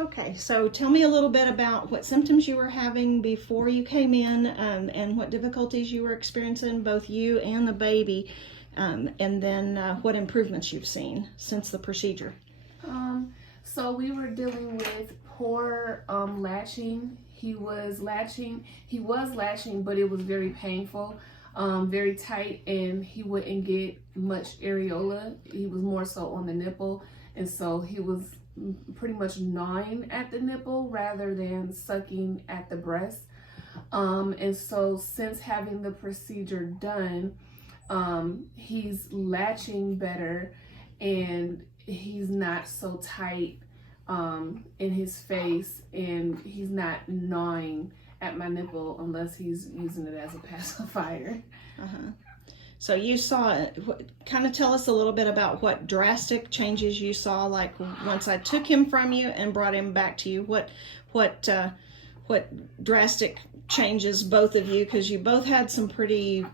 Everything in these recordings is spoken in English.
Okay, so tell me a little bit about what symptoms you were having before you came in, and what difficulties you were experiencing, both you and the baby, and then what improvements you've seen since the procedure. So we were dealing with poor latching. He was latching, but it was very painful, very tight, and he wouldn't get much areola. He was more so on the nipple, and so he was pretty much gnawing at the nipple rather than sucking at the breast. And so since having the procedure done, he's latching better, and he's not so tight in his face, and he's not gnawing at my nipple unless he's using it as a pacifier. So you saw, kind of tell us a little bit about what drastic changes you saw, like once I took him from you and brought him back to you. What drastic changes, both of you, because you both had some pretty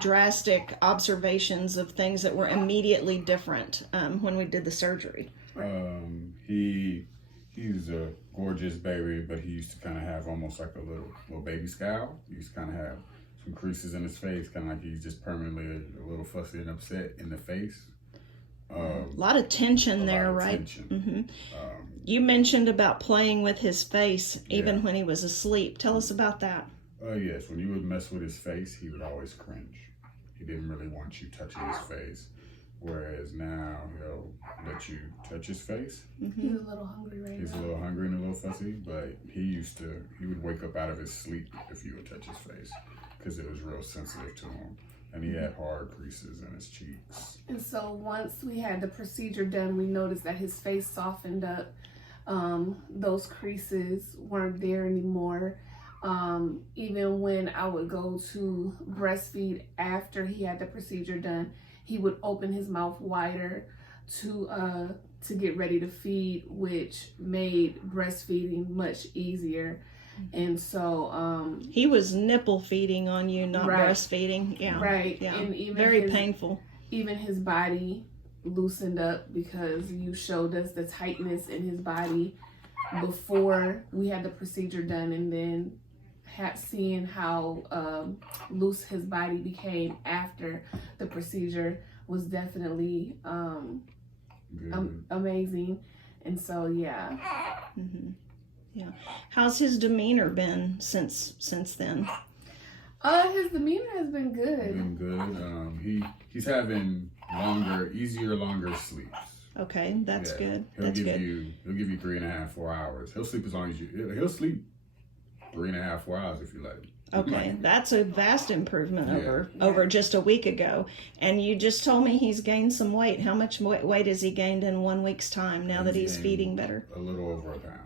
drastic observations of things that were immediately different when we did the surgery. He's a gorgeous baby, but he used to kind of have almost like a little baby scowl. He used to kind of have some creases in his face, kind of like he's just permanently a little fussy and upset in the face. A lot of tension there, right? You mentioned about playing with his face even when he was asleep. Tell us about that. Yes, when you would mess with his face, he would always cringe. He didn't really want you touching his face. Whereas now he'll let you touch his face. He's a little hungry right now. He's a little hungry and a little fussy, but he would wake up out of his sleep if you would touch his face, because it was real sensitive to him. And he had hard creases in his cheeks. And so once we had the procedure done, we noticed that his face softened up. Those creases weren't there anymore. Even when I would go to breastfeed after he had the procedure done, he would open his mouth wider to get ready to feed, which made breastfeeding much easier. And so he was nipple feeding on you, not breastfeeding. Yeah, right. Yeah, and even very painful. Even his body loosened up because you showed us the tightness in his body before we had the procedure done, and then seeing how loose his body became after the procedure was definitely amazing. And so yeah. Yeah. How's his demeanor been since then? His demeanor has been good. He's having longer sleeps. Okay, that's good. He'll give you 3.5, 4 hours. He'll sleep as long as he'll sleep 3.5, 4 hours if you let him. Okay, that's a vast improvement over just a week ago. And you just told me he's gained some weight. How much weight has he gained in 1 week's time now that he's feeding better? A little over a pound.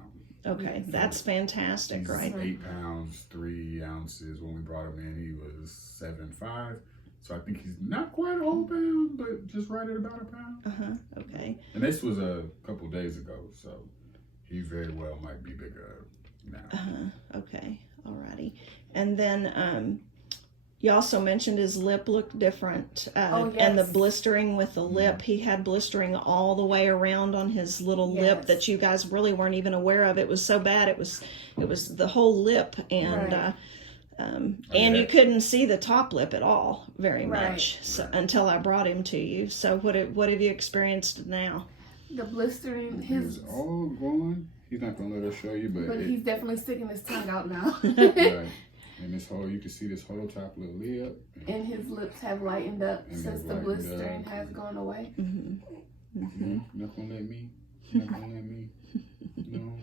Okay, that's fantastic, he's right? 8 pounds, 3 ounces. When we brought him in, he was 7'5". So I think he's not quite a whole pound, but just right at about a pound. Okay. And this was a couple days ago, so he very well might be bigger now. Okay, alrighty. And then you also mentioned his lip looked different. And the blistering with the lip. He had blistering all the way around on his little lip that you guys really weren't even aware of. It was so bad. It was the whole lip, and and you couldn't see the top lip at all very much until I brought him to you. So what have you experienced now? The blistering, It's all going. He's not gonna let us show you, but he's definitely sticking his tongue out now. Right. And this whole, you can see this whole top little lip. And his lips have lightened up since the blistering has gone away. Not gonna let me. No.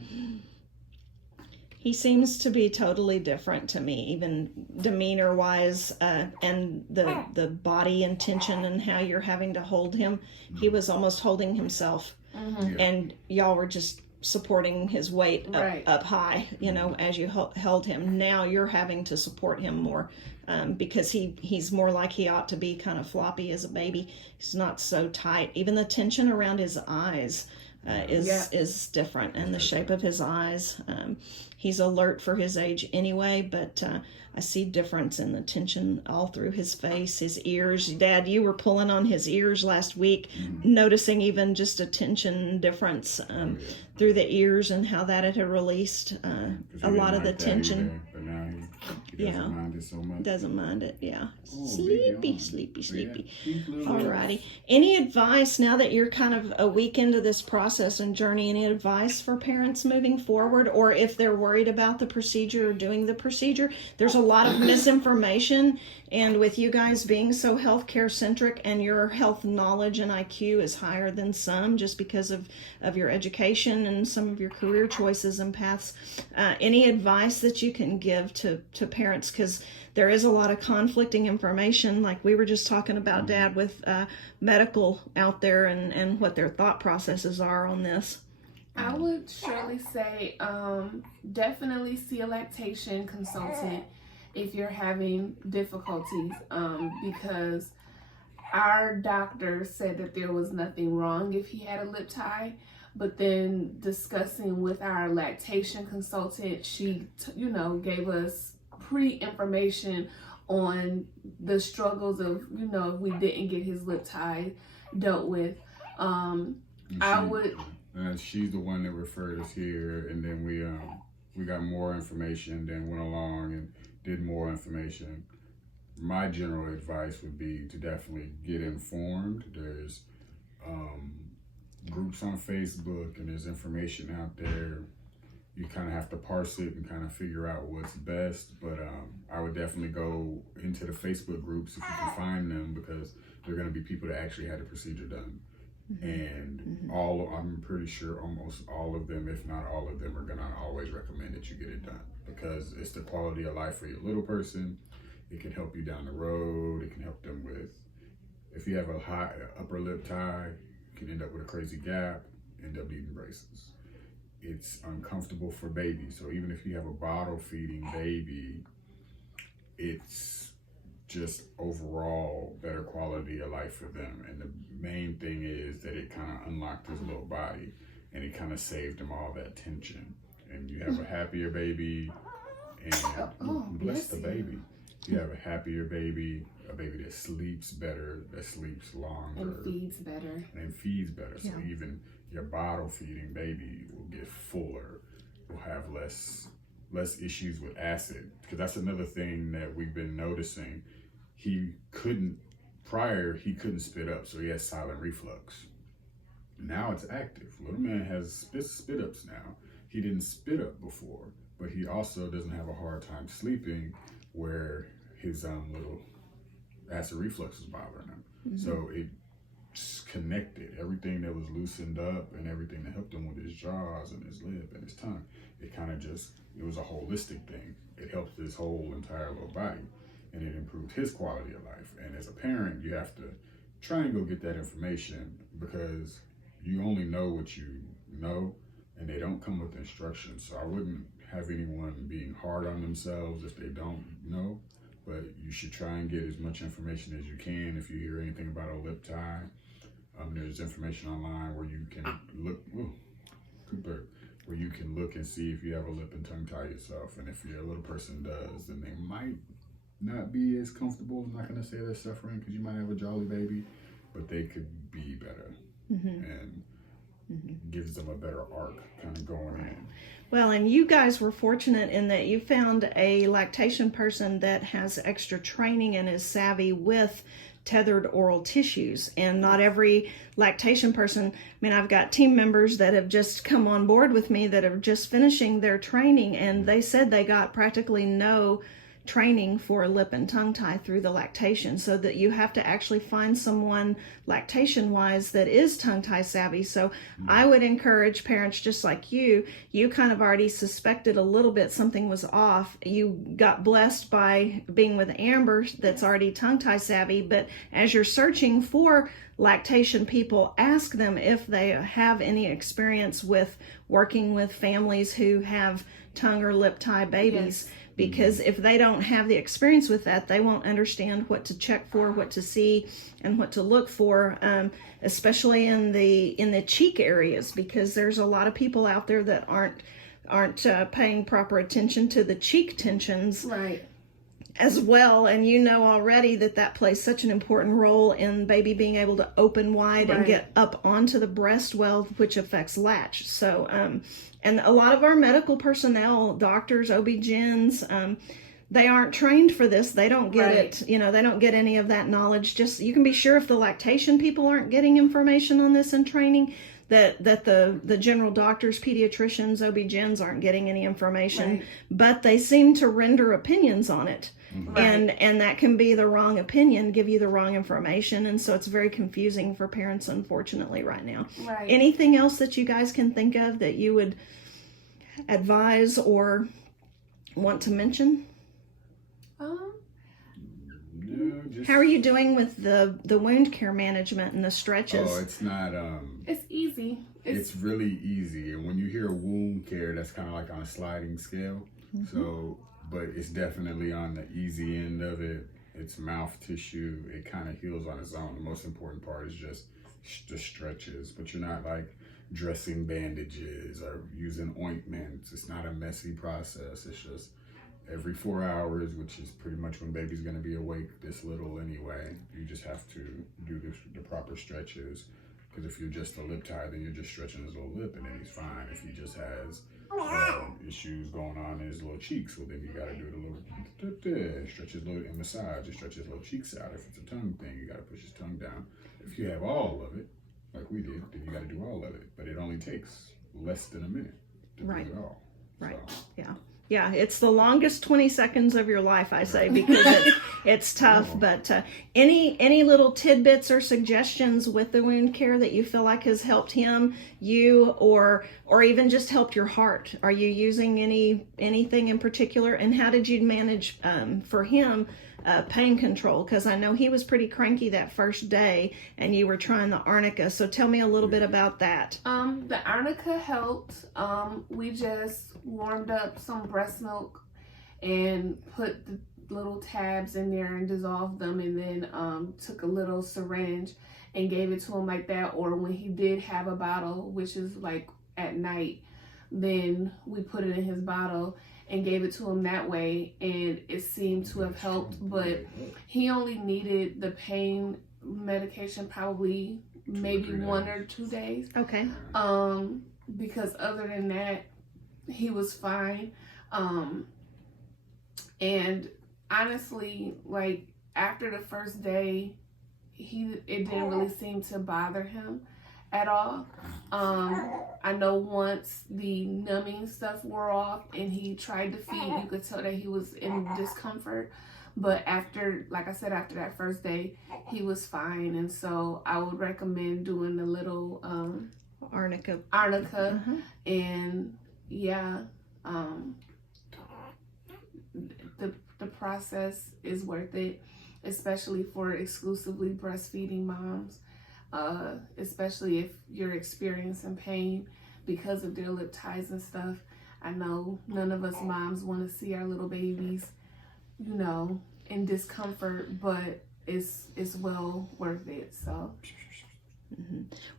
He seems to be totally different to me, even demeanor-wise, and the body intention and how you're having to hold him. He was almost holding himself, and y'all were just supporting his weight up high, as you held him. Now you're having to support him more. because he's more like he ought to be, kind of floppy as a baby. He's not so tight. Even the tension around his eyes is different, and the shape of his eyes. He's alert for his age anyway, but I see difference in the tension all through his face, his ears. Dad, you were pulling on his ears last week, noticing even just a tension difference through the ears and how that had released a lot of the tension. Either, but now he doesn't mind it so much. Doesn't mind it, yeah. Oh, Sleepy. Alrighty. Any advice now that you're kind of a week into this process and journey? Any advice for parents moving forward, or if they're worried about the procedure or doing the procedure? There's a lot of misinformation, and with you guys being so healthcare centric, and your health knowledge and IQ is higher than some just because of your education and some of your career choices and paths. Any advice that you can give to parents, because there is a lot of conflicting information, like we were just talking about, Dad, with medical out there and what their thought processes are on this. I would surely say definitely see a lactation consultant if you're having difficulties, because our doctor said that there was nothing wrong if he had a lip tie, but then discussing with our lactation consultant, she gave us pre-information on the struggles of if we didn't get his lip tie dealt with. She's the one that referred us here, and then we got more information, then went along and did more information. My general advice would be to definitely get informed. There's groups on Facebook, and there's information out there. You kind of have to parse it and kind of figure out what's best, but I would definitely go into the Facebook groups if you can find them, because they're going to be people that actually had the procedure done. And I'm pretty sure almost all of them, if not all of them, are going to always recommend that you get it done, because it's the quality of life for your little person. It can help you down the road. It can help them with, if you have a high upper lip tie, you can end up with a crazy gap, end up needing braces. It's uncomfortable for babies. So even if you have a bottle feeding baby, it's just overall better quality of life for them. And the main thing is that it kind of unlocked his little body, and it kind of saved him all that tension. And you have a happier baby, and bless the baby. You have a happier baby, a baby that sleeps better, that sleeps longer. And feeds better. So even your bottle feeding baby will get fuller, will have less issues with acid. Because that's another thing that we've been noticing. He couldn't spit up, so he has silent reflux. Now it's active. Little man has spit ups now. He didn't spit up before, but he also doesn't have a hard time sleeping, where his little acid reflux is bothering him. So it's connected. Everything that was loosened up and everything that helped him with his jaws and his lip and his tongue, it was a holistic thing. It helped his whole entire little body, and it improved his quality of life. And as a parent, you have to try and go get that information, because you only know what you know, and they don't come with instructions. So I wouldn't have anyone being hard on themselves if they don't know, but you should try and get as much information as you can. If you hear anything about a lip tie, there's information online where you can look, where you can look and see if you have a lip and tongue tie yourself. And if your little person does, then they might not be as comfortable. I'm not going to say they're suffering, because you might have a jolly baby, but they could be better. And gives them a better arc kind of going in. Well, and you guys were fortunate in that you found a lactation person that has extra training and is savvy with tethered oral tissues. And not every lactation person, I've got team members that have just come on board with me that are just finishing their training, and they said they got practically no training for lip and tongue tie through the lactation, so that you have to actually find someone lactation wise that is tongue tie savvy. So I would encourage parents, just like you kind of already suspected a little bit something was off. You got blessed by being with Amber that's already tongue tie savvy, but as you're searching for lactation people, ask them if they have any experience with working with families who have tongue or lip tie babies. because if they don't have the experience with that, they won't understand what to check for, what to see, and what to look for, especially in the cheek areas, because there's a lot of people out there that aren't paying proper attention to the cheek tensions. Right. As well, and you know already that plays such an important role in baby being able to open wide and get up onto the breast well, which affects latch. So, and a lot of our medical personnel, doctors, OB-GYNs, they aren't trained for this. They don't get it, they don't get any of that knowledge. Just, you can be sure if the lactation people aren't getting information on this in training, that the general doctors, pediatricians, OB-GYNs aren't getting any information, but they seem to render opinions on it. And that can be the wrong opinion, give you the wrong information, and so it's very confusing for parents, unfortunately, right now. Anything else that you guys can think of that you would advise or want to mention? How are you doing with the wound care management and the stretches? Oh, it's not it's easy. It's really easy, and when you hear wound care, that's kind of like on a sliding scale. So, but it's definitely on the easy end of it. It's mouth tissue. It kind of heals on its own. The most important part is just the stretches, but you're not like dressing bandages or using ointments. It's not a messy process. It's just every 4 hours, which is pretty much when baby's going to be awake this little anyway. You just have to do the proper stretches, because if you're just a lip tie, then you're just stretching his little lip and then he's fine. If he just has issues going on in his little cheeks, well then you got to do the little stretch his little and massage, and stretch his little cheeks out. If it's a tongue thing, you got to push his tongue down. If you have all of it, like we did, then you got to do all of it. But it only takes less than a minute to do it all. So. Yeah, it's the longest 20 seconds of your life, I say, because it's tough. But any little tidbits or suggestions with the wound care that you feel like has helped him, you, or even just helped your heart? Are you using anything in particular? And how did you manage for him pain control? Because I know he was pretty cranky that first day, and you were trying the arnica. So tell me a little bit about that. The arnica helped. We just warmed up some breast milk and put the little tabs in there and dissolved them, and then took a little syringe and gave it to him like that. Or when he did have a bottle, which is like at night, then we put it in his bottle and gave it to him that way, and it seemed to have helped. But he only needed the pain medication probably maybe 1 or 2 days. Okay. Because other than that, he was fine. And honestly, like after the first day, it didn't really seem to bother him at all. I know once the numbing stuff wore off and he tried to feed, you could tell that he was in discomfort. But after, like I said, after that first day, he was fine. And so I would recommend doing the little arnica. And yeah, the process is worth it, especially for exclusively breastfeeding moms. Especially if you're experiencing pain because of their lip ties and stuff. I know none of us moms want to see our little babies, in discomfort, but it's well worth it. So.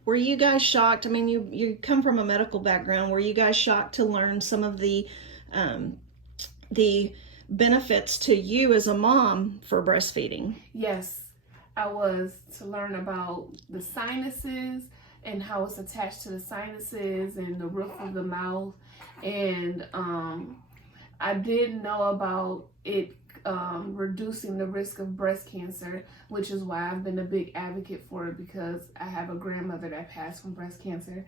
Were you guys shocked? I mean, you come from a medical background. Were you guys shocked to learn some of the benefits to you as a mom for breastfeeding? Yes. I was, to learn about the sinuses and how it's attached to the sinuses and the roof of the mouth. And I did know about it reducing the risk of breast cancer, which is why I've been a big advocate for it, because I have a grandmother that passed from breast cancer.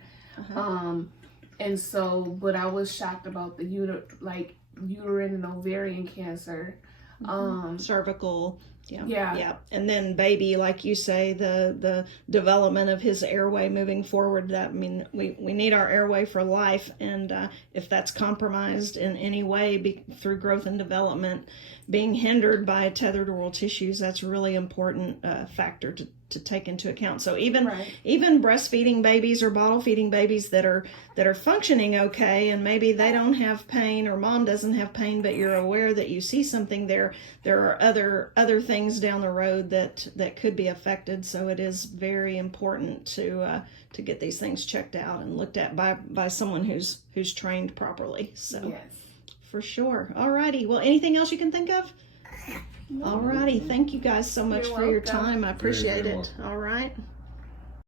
And so, but I was shocked about the uterine and ovarian cancer. Cervical. Yeah. And then baby, like you say, the development of his airway moving forward, that, I mean, we need our airway for life. And if that's compromised in any way through growth and development, being hindered by tethered oral tissues, that's a really important factor take into account. So even Right. even breastfeeding babies or bottle feeding babies that are functioning okay, and maybe they don't have pain or mom doesn't have pain, but you're aware that you see something there are other things down the road that could be affected. So it is very important to get these things checked out and looked at by someone who's trained properly. So Yes. for sure. Alrighty. Well, anything else you can think of? Alrighty. Thank you guys so much You're for your welcome. time. I appreciate Very it. All right.